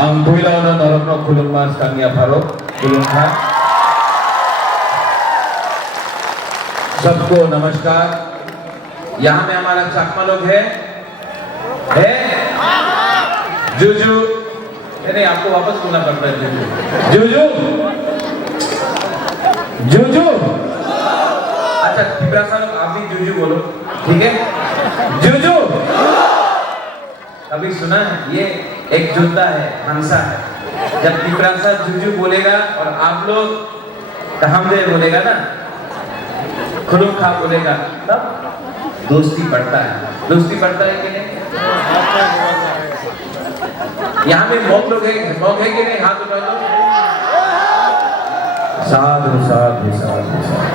Ang Puilaw na Norokno Kulun Mas Kangya Farok Kulun Khan। सबको नमस्कार। यहाँ में हमारा चकमा लोग है जूजू नहीं, आपको वापस बोलना पड़ता है जूजू जूजू। अच्छा तिब्रासा लोग आप भी जूजू बोलो, ठीक है? जूजू कभी सुना है? ये एक जोधा है, हंसा है। जब तिब्रासा जूजू बोलेगा और आप लोग हमदे बोलेगा ना, खुलूम खा बोलेगा, तब दोस्ती बढ़ता है। दोस्ती बढ़ता है कि नहीं? यहाँ में मौक लोग है कि नहीं? हाथ उठा दो। साधु साधु साधु साधु।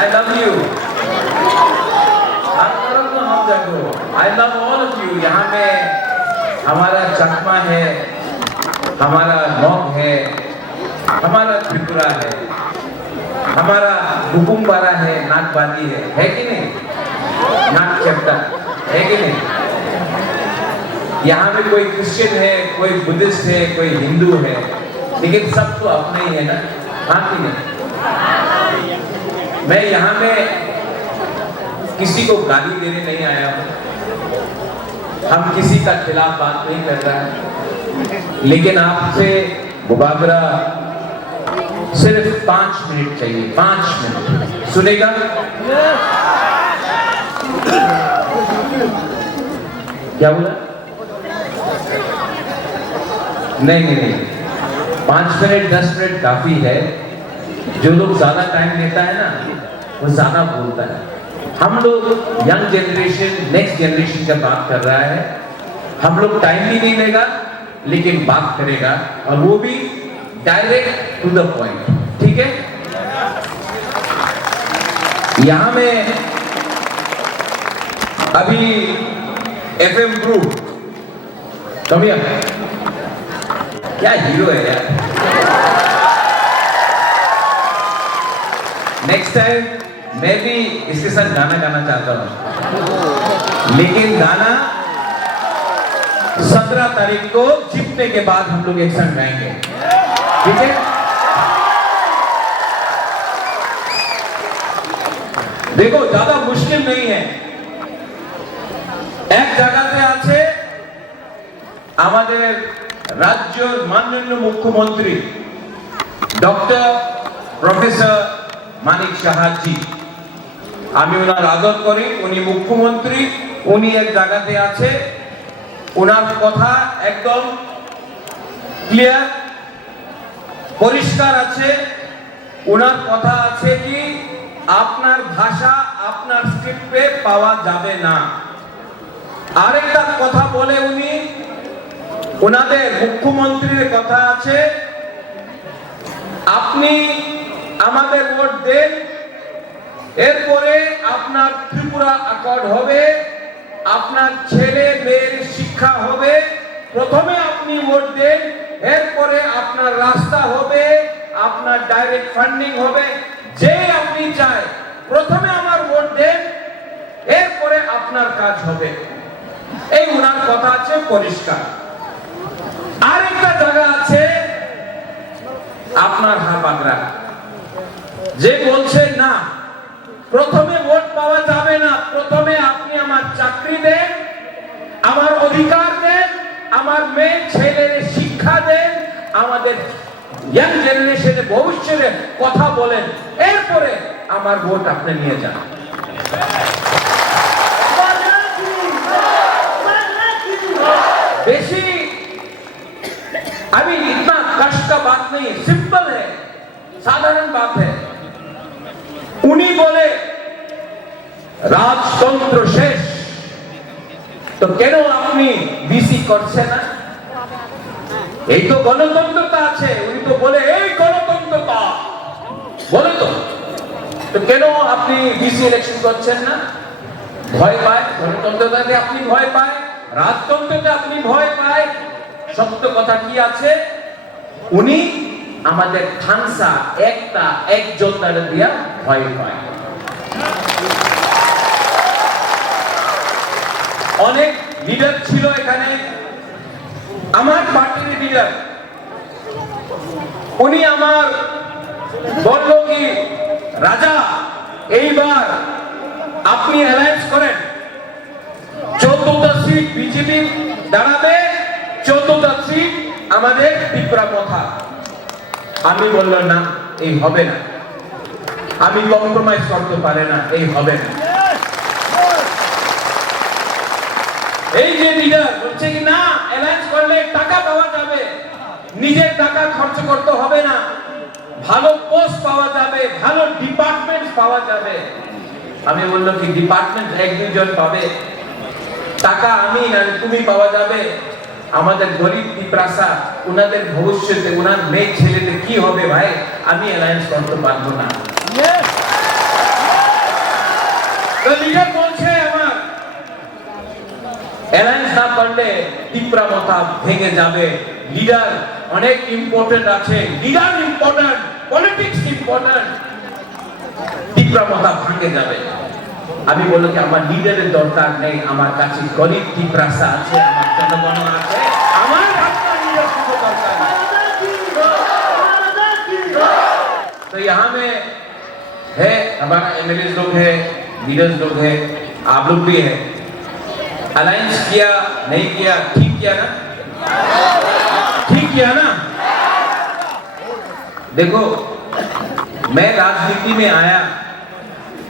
I love you। आप तरफ तो हम जागो। I love all of you। यहाँ में हमारा चकमा है, हमारा मौक है, हमारा त्रिपुरा है, हमारा हुकुमबारा है, नागबादी है कि नहीं? नाग चैप्टर है कि नहीं? यहाँ में कोई क्रिश्चियन है, कोई बुद्धिस्ट है, कोई हिंदू है, लेकिन सब तो अपने ही है ना, हाँ कि नहीं? मैं यहाँ में किसी को गाली देने नहीं आया हूँ, हम किसी का खिलाफ बात नहीं कर रहा है, लेकिन आपसे मुबादला सिर्फ 5 मिनट चाहिए। 5 मिनट सुनेगा? क्या बोला? नहीं, 5 मिनट 10 मिनट काफी है। जो लोग ज्यादा टाइम लेता है ना, वो ज्यादा बोलता है। हम लोग यंग जनरेशन, नेक्स्ट जनरेशन का बात कर रहा है। हम लोग टाइम भी नहीं लेगा, लेकिन बात करेगा, और वो भी डायरेक्ट टू द पॉइंट, ठीक है? यहां में अभी FM ग्रुप कमिया क्या हीरो है यार। नेक्स्ट टाइम मैं भी इसके साथ गाना गाना चाहता हूं, लेकिन गाना 17 तारीख को जीतने के बाद हम लोग एक संग गाएंगे, ठीक है? देखो ज्यादा मुश्किल नहीं है। एक জায়গাতে আছে আমাদের রাজ্যের মাননীয় মুখ্যমন্ত্রী ডক্টর প্রফেসর মানিক সাহাজি। আমি ওনার আদর করি, উনি মুখ্যমন্ত্রী, উনি এক জায়গাতে আছে, ওনার কথা একদম ক্লিয়ার পরিষ্কার আছে। ওনার কথা আছে কি আপনার ভাষা আপনার স্ক্রিপ্টে পাওয়া যাবে না। আরেকটা কথা বলে উনি, ওনাদের মুখ্যমন্ত্রীর কথা আছে, আপনি আমাদের ভোট দেন, এরপরে আপনার ত্রিপুরা অ্যাকর্ড হবে, আপনার ছেলে মেয়ের শিক্ষা হবে। প্রথমে আপনি ভোট দেন, এরপরে আপনার রাস্তা হবে, আপনার ডাইরেক্ট ফান্ডিং হবে। যে আপনি চাই প্রথমে আমার ভোট দেন, এরপরে আপনার কাজ হবে। এই ওনার কথা আছে পরিষ্কার। আরেকটা জায়গা আছে আপনার হাবাগরা, যে বলছে না প্রথমে ভোট পাওয়া যাবে না, প্রথমে আপনি আমার চাকরি দেন, আমার অধিকার দেন, আমার মেয়ে ছেলের শিক্ষা দেন, আমাদের ইয়াং জেনারেশনের ভবিষ্যতের কথা বলেন, এরপরে আমার ভোট আপনি নিয়ে যান। बेसी अभी इतना कष्ट का बात नहीं, सिंपल है, साधारण बात है। उन्हीं बोले राजतंत्र शेष, तो কেন আপনি বিসি করছেন না? এই তো গণতন্ত্রতা আছে, উনি তো বলে এই গণতন্ত্রতা বলে তো কেন আপনি বিসি ইলেকশন করছেন না? ভয় পায়, গণতন্ত্রতাতে আপনি ভয় পায়, রাজতন্ত্রতে আপনি ভয় পায়। সত্য কথা কি আছে? উনি আমাদের থানসা একটা একজোটার দিয়া ভয় পায়। অনেক লিডার ছিল এখানে, আমার পার্টির লিডার উনি আমার বলল কি রাজা এইবার আপনি অ্যালায়েন্স করেন 14টা সিট বিজেপি দাঁড়াবে 14টা সিট আমাদের ত্রিপুরা মথা আমি বললাম না এই হবে না আমি কম্প্রোমাইজ করতে পারে না এই হবে না এই যে লিডার বলছে কি না অ্যালায়েন্স করলে টাকা পাওয়া যাবে নিজের টাকা খরচ করতে হবে না ভালো পোস্ট পাওয়া যাবে ভালো ডিপার্টমেন্ট পাওয়া যাবে আমি বললাম কি ডিপার্টমেন্ট এক দুইজন পাবে টাকা আমি না তুমি পাওয়া যাবে আমাদের গরিব পিপ্রাসা উনাদের ভবিষ্যতে উনার মেয়ে ছেলেদের কি হবে ভাই আমি অ্যালায়েন্স করতে পারবো না তো লিডার বলছে আমার অ্যালায়েন্স না করলে ত্রিপুরা মথা ভেঙে যাবে লিডার অনেক ইম্পর্টেন্ট আছে leader important politics important Tripura Motha ভেঙে যাবে আমি বললো কি আমার লিডারের দরকার নেই আমার কাছে গরিব ত্রিপুরাসা আছে আমার জনগণ আছে আমার আপনার লিডার শুধু দরকার तो यहाँ में है हमारा एमएलए लोग है लीडर्स लोग है आप लोग भी है अलायंस किया नहीं किया ठीक किया ना ठीक किया ना देखो मैं राजनीति में आया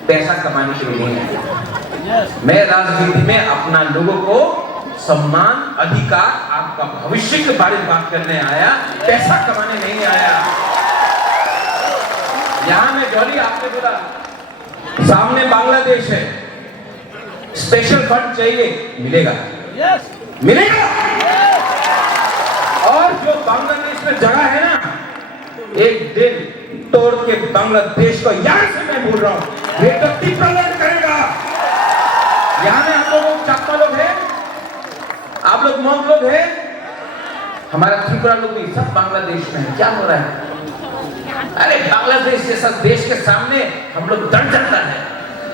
पैसा कमाने के लिए नहीं मैं राजनीति में अपना लोगों को सम्मान अधिकार आपका भविष्य के बारे में बात करने आया पैसा कमाने नहीं आया यहाँ में जॉली आपने बोला सामने बांग्लादेश है स्पेशल फंड चाहिए मिलेगा मिलेगा और जो बांग्लादेश में जगह है ना एक दिन तोड़ के बांग्लादेश को यहां से मैं बोल रहा हूं करेगा यहां में आप लोग चाकमा लोग हैं आप लोग मौत लोग हैं हमारा त्रिपुरा लोग भी सब बांग्लादेश में है क्या हो रहा है अरे बांग्लादेश जैसा देश के सामने हम लोग डर जाता है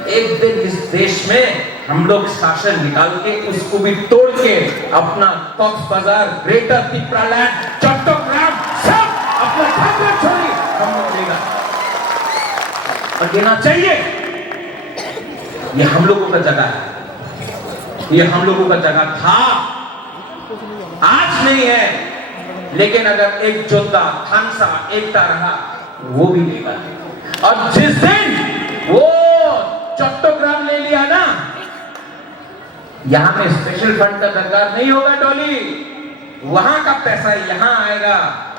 एक दिन इस देश में हम लोग शासन निकाल के उसको भी तोड़ के अपना कॉक्स बाजार ग्रेटर त्रिपुरा लैंड चट्टग्राम सब अपना ठाकुर छोड़ी हम लोग देगा और देना चाहिए ये हम लोगों का जगह है ये हम लोगों का जगह था आज नहीं है लेकिन अगर एक जोधा खानसा एकता रहा वो भी लेगा और जिस दिन वो चट्टग्राम ले लिया ना यहां में स्पेशल फंड का दरकार नहीं होगा डॉली वहां का पैसा यहां आएगा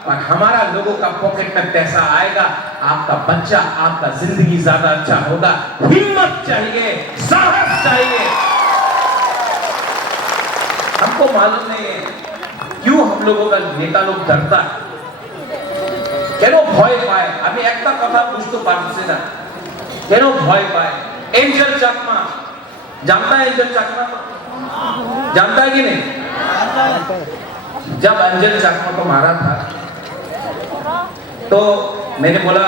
और हमारा लोगों का पॉकेट में पैसा आएगा आपका बच्चा आपका जिंदगी ज्यादा अच्छा होगा हिम्मत चाहिए साहस चाहिए हमको मालूम नहीं है क्यों हम लोगों का नेता लोग डरता है কেন ভয় পায় আমি একটা কথা বুঝতে পারছি না কেন ভয় পায় एंजल चाकमा जानता है एंजल चाकमा जानता है कि नहीं जब एंजल चाकमा को मारा था तो मैंने बोला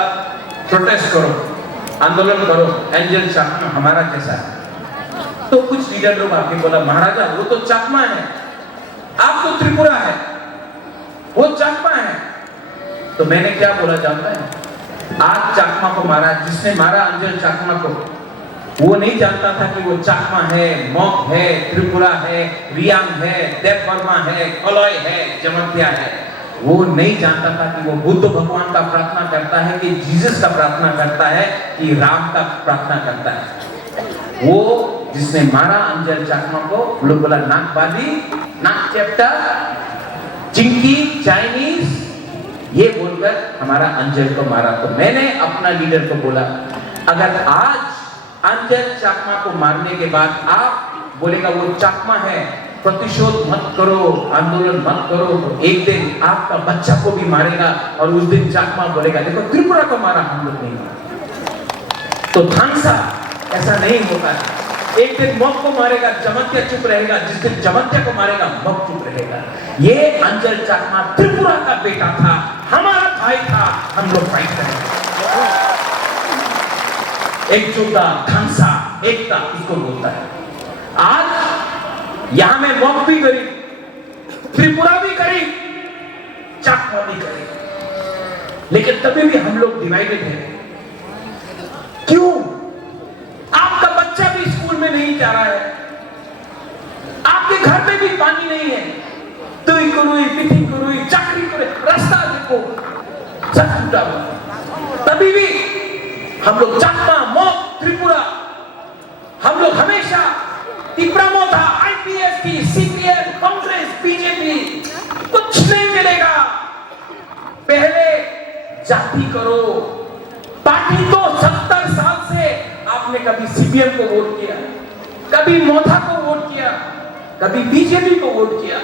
प्रोटेस्ट करो आंदोलन करो एंजल चाकमा हमारा जैसा है तो कुछ लीडर लोग आके बोला महाराजा वो तो चाकमा है आप तो त्रिपुरा है वो चाकमा है तो मैंने क्या बोला जानता है आज चाकमा को मारा जिसने मारा अंजल चाकमा को वो नहीं जानता था कि वो चाकमा है मॉक है त्रिपुरा है रियांग है देववर्मा है कलॉय है जमतिया है वो नहीं जानता था कि वो बुद्ध भगवान का प्रार्थना करता है कि जीसस का प्रार्थना करता है कि राम का प्रार्थना करता है वो जिसने मारा अंजल चाकमा को लोग बोला नाकबाजी नाक चैप्टा चिंकी चाइनीज ये बोलकर हमारा अंजल को मारा तो मैंने अपना लीडर को बोला अगर आज अंजल चाकमा को मारने के बाद आप बोलेगा वो चाकमा है प्रतिशोध मत करो आंदोलन मत करो तो एक दिन आपका बच्चा को भी मारेगा और उस दिन चाकमा बोलेगा देखो त्रिपुरा को मारा हम लोग नहीं मारा तो खानसा ऐसा नहीं होता है एक दिन मौत को मारेगा जमतिया चुप रहेगा जिस दिन जमतिया को मारेगा मौत चुप रहेगा ये अंजल चाकमा त्रिपुरा का बेटा था हमारा भाई था हम लोग फाइट करेंगे एक जोधा खानसा एकता इसको बोलता है आज यहां में मौत भी गरीब त्रिपुरा भी करी, चाकमा भी करी, लेकिन तभी भी हम लोग डिवाइडेड हैं। क्यों? आपका बच्चा भी स्कूल में नहीं जा रहा है, आपके घर में भी पानी नहीं है, तो चाकरी करे, रास्ता देखो सब टूटा हुआ। तभी भी हम लोग चाकमा, मॉक, त्रिपुरा, हम लोग हमेशा तिप्रामो था, आईपीएस थी, सीपीएम, कांग्रेस, बीजेपी, कुछ नहीं मिलेगा। पहले जाति करो। पार्टी तो 70 साल से आपने कभी सीपीएम को वोट किया, कभी मोथा को वोट किया, कभी बीजेपी को वोट किया,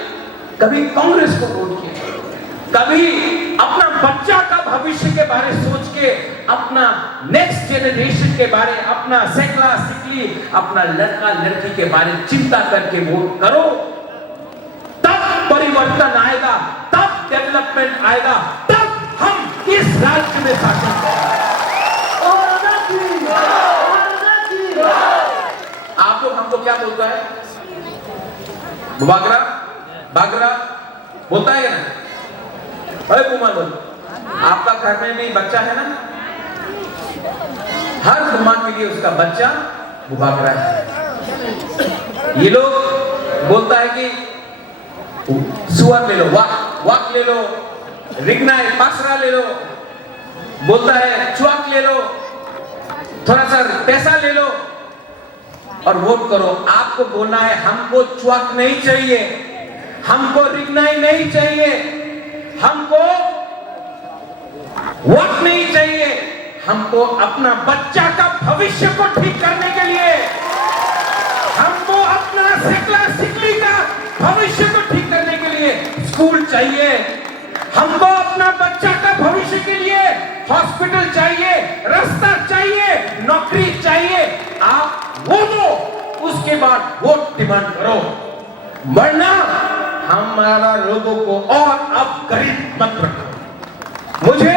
कभी कांग्रेस को वोट किया, कभी अपना बच्चा का भविष्य के बारे सोच के, अपना नेक्स्ट जनरेशन के बारे, अपना सेकला सिकली, अपना लड़का लड़की के बारे चिंता करके वोट करो। तब परिवर्तन आएगा, तब डेवलपमेंट आएगा, तब हम इस राज्य में शासन करेंगे। आप लोग हमको क्या बोलता है? बागरा बागरा बोलता है ना? अरे कुमार बोल, आपका घर में भी बच्चा है ना? हर कुमार के लिए उसका बच्चा बागरा है। ये लोग बोलता है कि सुअर ले लो, वाक ले लो, रिगना पासरा ले लो, बोलता है चुआक ले लो, थोड़ा सा पैसा ले लो और वोट करो। आपको बोलना है हमको चुआक नहीं चाहिए, हमको रिगनाई नहीं चाहिए, हमको वोट नहीं चाहिए, हमको अपना बच्चा का भविष्य को ठीक करने के लिए, हमको अपना सेकला सिकली का भविष्य को ठीक करने के लिए स्कूल चाहिए, हमको अपना बच्चा का भविष्य के लिए हॉस्पिटल चाहिए, रास्ता चाहिए, नौकरी चाहिए। आप वो दो, उसके बाद वोट डिमांड करो, वरना हमारा लोगों को और अब गरीब मत रखो। मुझे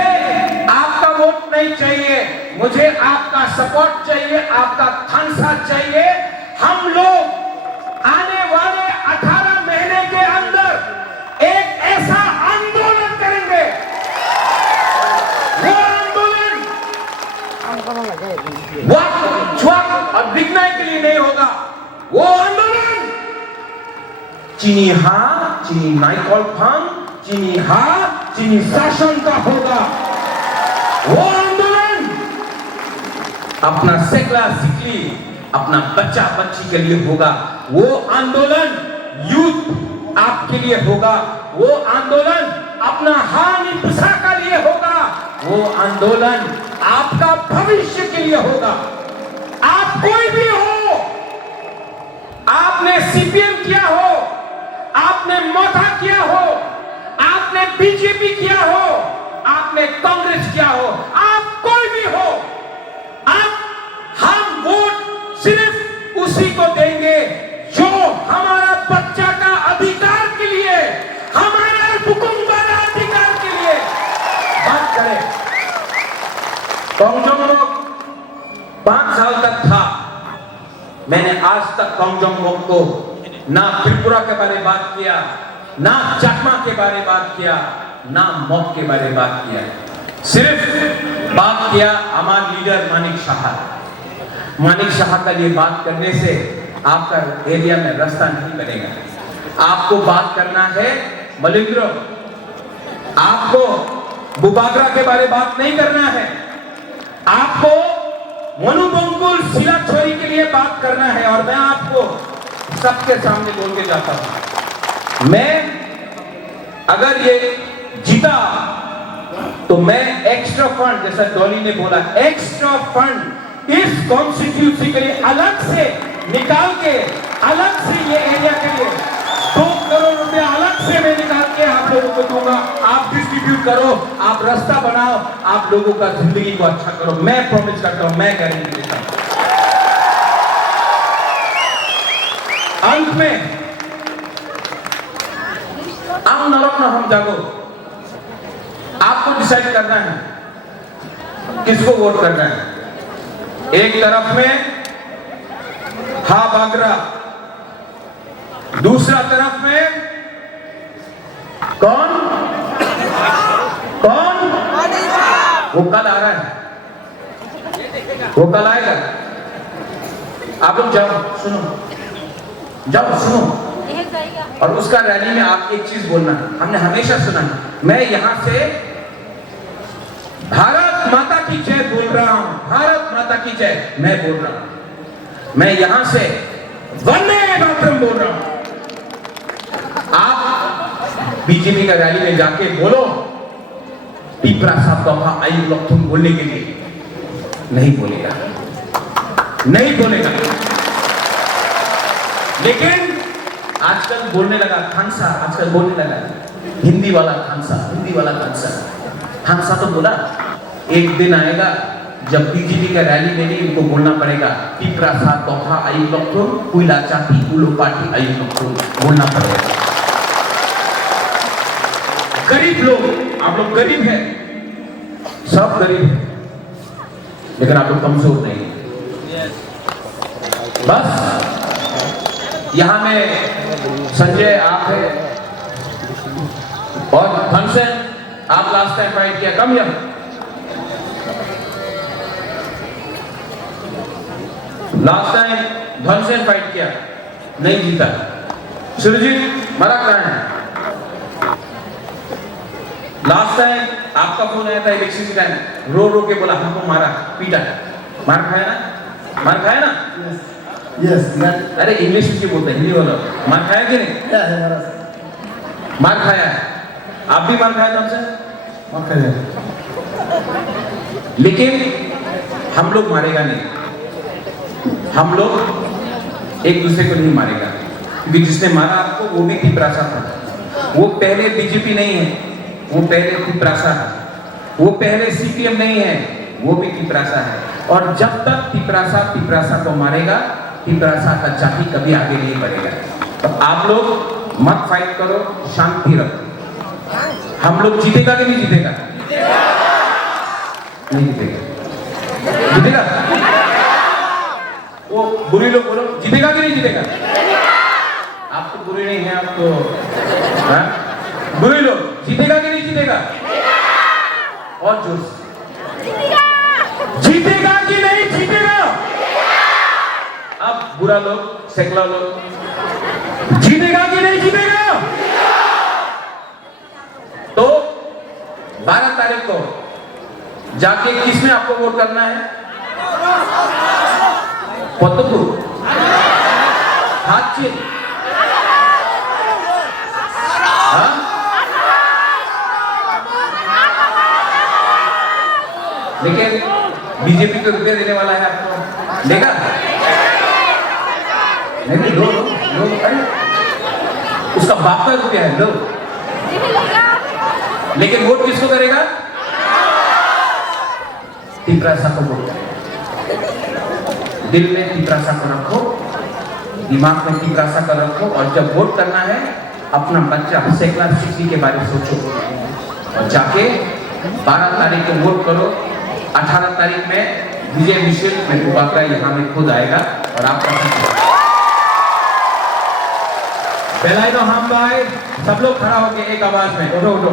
आपका वोट नहीं चाहिए, मुझे आपका सपोर्ट चाहिए, आपका खानसा चाहिए। हम लोग आने वाले 18 महीने के अंदर एक ऐसा आंदोलन करेंगे, वो आंदोलन वाक और दिखने के लिए नहीं होगा। वो आंदोलन चीनी हाँ, चीनी नाइकॉल फांग, चीनी हाँ, चीनी शासन का होगा। वो आंदोलन अपना सेकला सिकली, अपना बच्चा बच्ची के लिए होगा। वो आंदोलन यूथ आपके लिए होगा। वो आंदोलन अपना हानि पिसा का लिए होगा। वो आंदोलन आपका भविष्य के लिए होगा। आप कोई भी हो, आपने सीपीएम किया हो, आपने मोथा किया हो, आपने बीजेपी किया हो, आपने कांग्रेस किया हो, आप कोई भी हो, हम वोट सिर्फ उसी को देंगे जो हमारा बच्चा का अधिकार के लिए, हमारा हुकुमराना अधिकार के लिए बात करे। कांगजोंग 5 साल तक था, मैंने आज तक कांगजोंग को ना त्रिपुरा के बारे में बात किया, ना चाकमा के बारे में बात किया, ना मॉक के बारे में बात किया। सिर्फ बात किया हमारे लीडर मानिक शाह का लिए बात करने से आपका एरिया में रास्ता नहीं बनेगा। आपको बात करना है मलिंद्रो, आपको बुबागरा के बारे में बात नहीं करना है, आपको मनुबंकुल सिला छोरी के लिए बात करना है। और मैं आपको सबके सामने बोल के जाता हूं, मैं अगर ये जीता तो मैं एक्स्ट्रा फंड, जैसा डॉली ने बोला, एक्स्ट्रा फंड इस कॉन्स्टिट्यूंसी के लिए अलग से निकाल के, अलग से ये एरिया के लिए 2 करोड़ रुपया अलग से मैं निकाल के आप लोगों को दूंगा। आप डिस्ट्रीब्यूट करो, आप रास्ता बनाओ, आप लोगों का जिंदगी को अच्छा करो। मैं प्रॉमिस करता हूं, मैं गारंटी देता हूं। अंत में हम नरक न हम जागो, आपको डिसाइड करना है किसको वोट करना है। एक तरफ में हा बागरा, दूसरा तरफ में कौन कौन? वो कल आ रहा है, वो कल आएगा। आप लोग जाओ, सुनो, जाओ सुनो, और उसका रैली में आप एक चीज बोलना। हमने हमेशा सुना, मैं यहां से भारत माता की जय बोल रहा हूं, भारत माता की जय मैं बोल रहा हूं, मैं यहां से वंदे मातरम बोल रहा हूं। आप बीजेपी का रैली में जाके बोलो टिपरा साहब का आयु लोग तुम बोलने के लिए नहीं बोलेगा, नहीं बोलेगा। लेकिन आजकल बोलने लगा खानसा, आजकल बोलने लगा हिंदी वाला खानसा, हिंदी वाला खानसा। खानसा तो बोला, एक दिन आएगा जब बीजेपी का रैली में इनको बोलना पड़ेगा टिपरा साहब तोहफा आयु लोग तुम कुला चाटी कुलो पार्टी आयु लोग तुम बोलना पड़ेगा। गरीब लोग, आप लोग गरीब हैं, सब गरीब हैं, लेकिन आप लोग कमजोर नहीं। बस यहां में संजय आप है और धनसेन, आप लास्ट टाइम फाइट किया, कम यहां लास्ट टाइम धनसेन फाइट किया, नहीं जीता। सुरजीत मरा कहां है? लास्ट टाइम आपका फोन आया था इलेक्शन के टाइम, रो रो के बोला हमको मारा पीटा, मार खाया ना, मार खाया ना? यस। अरे इंग्लिश में क्यों बोलते हैं, हिंदी बोलो। मार खाया कि नहीं? क्या है हमारा? मार खाया है, आप भी मार खाया था हमसे? मार खाया। लेकिन हम लोग मारेगा नहीं, हम लोग एक दूसरे को नहीं मारेगा, क्योंकि जिसने मारा आपको वो भी टिपरासा था। वो पहले बीजेपी नहीं है, वो पहले टिपरासा है, वो पहले सीपीएम नहीं है, वो भी टिपरासा है। और जब तक टिपरासा को मारेगा, टिपरासा का जाति कभी आगे नहीं बढ़ेगा। तो आप लोग मत फाइट करो, शांति रखो। हम लोग जीतेगा कि नहीं जीतेगा? नहीं जीतेगा, जीतेगा। वो बुरी लोग बोलो जीतेगा कि नहीं जीतेगा? आप तो बुरे नहीं हैं, आप तो बुरे लोग। जीतेगा कि नहीं जीतेगा? और जोर से जीतेगा कि नहीं जीतेगा? अब बुरा लोग, सेकला लोग, जीतेगा कि नहीं जीतेगा? तो 12 तारीख को जाके किसमें आपको वोट करना है? पत्तू हाथ चिन्ह, लेकिन बीजेपी को रुपये देने वाला है आपको, देगा? नहीं, लो लो लो, अरे उसका बाप का रुपया है, लो। लेकिन वोट किसको करेगा? टिपरासा को वोट करेगा। दिल में टिपरासा को रखो, दिमाग में टिपरासा का रखो, और जब वोट करना है अपना बच्चा सेकला सिटी के बारे में सोचो और जाके 12 तारीख को वोट करो। 18 तारीख में विजय मिशेल में दुबारा यहाँ में खुद आएगा और आपका पहला तो हम भाई सब लोग खड़ा होके एक आवाज में उठो उठो।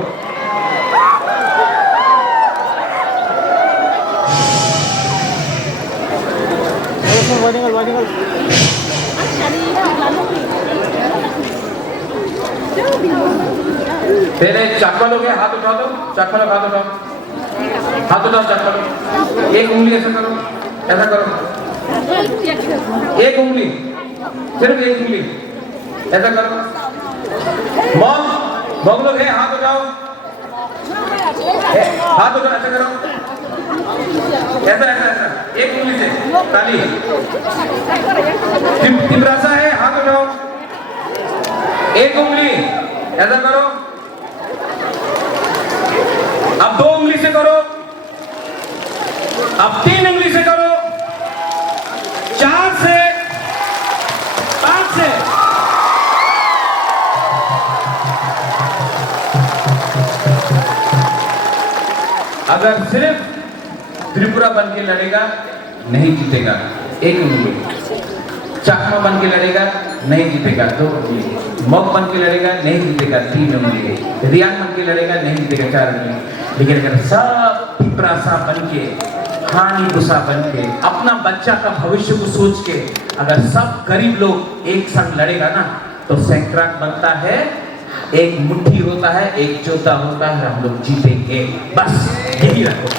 पहले चप्पल हो गया, हाथ उठा दो, चप्पल हाथ उठाओ, हाथ उठाओ, चप्पल एक उंगली ऐसा करो, ऐसा करो, एक उंगली, सिर्फ एक उंगली ऐसा करो। मॉम लोग है, हाथ उठाओ, हाथ उठाओ, ऐसा करो, ऐसा ऐसा ऐसा एक उंगली से ताली। टिपरासा है, हाथ उठाओ, एक उंगली ऐसा करो, अब 2 उंगली से करो, अब 3 उंगली से करो, 4 से, 5 से। अगर सिर्फ त्रिपुरा बन के लड़ेगा नहीं जीतेगा, एक उंगली। चकमा बन के लड़ेगा नहीं जीतेगा 2 उंगली, मौक बन के लड़ेगा नहीं जीतेगा 3 उंगली, रियान बन के लड़ेगा नहीं जीतेगा 4 उंगली। लेकिन अगर सब पिपरासा बन के, हानि गुस्सा बन के, अपना बच्चा का भविष्य को सोच के अगर सब गरीब लोग एक संग लड़ेगा ना तो संक्रांत बनता है, एक मुट्ठी होता है, एक जोता होता है, हम लोग जीतेंगे। बस यही रखो।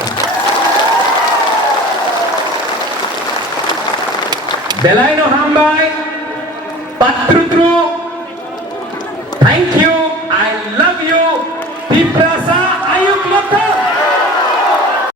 Belaino Hambai, Patrutru, thank you, I love you, Piprasa.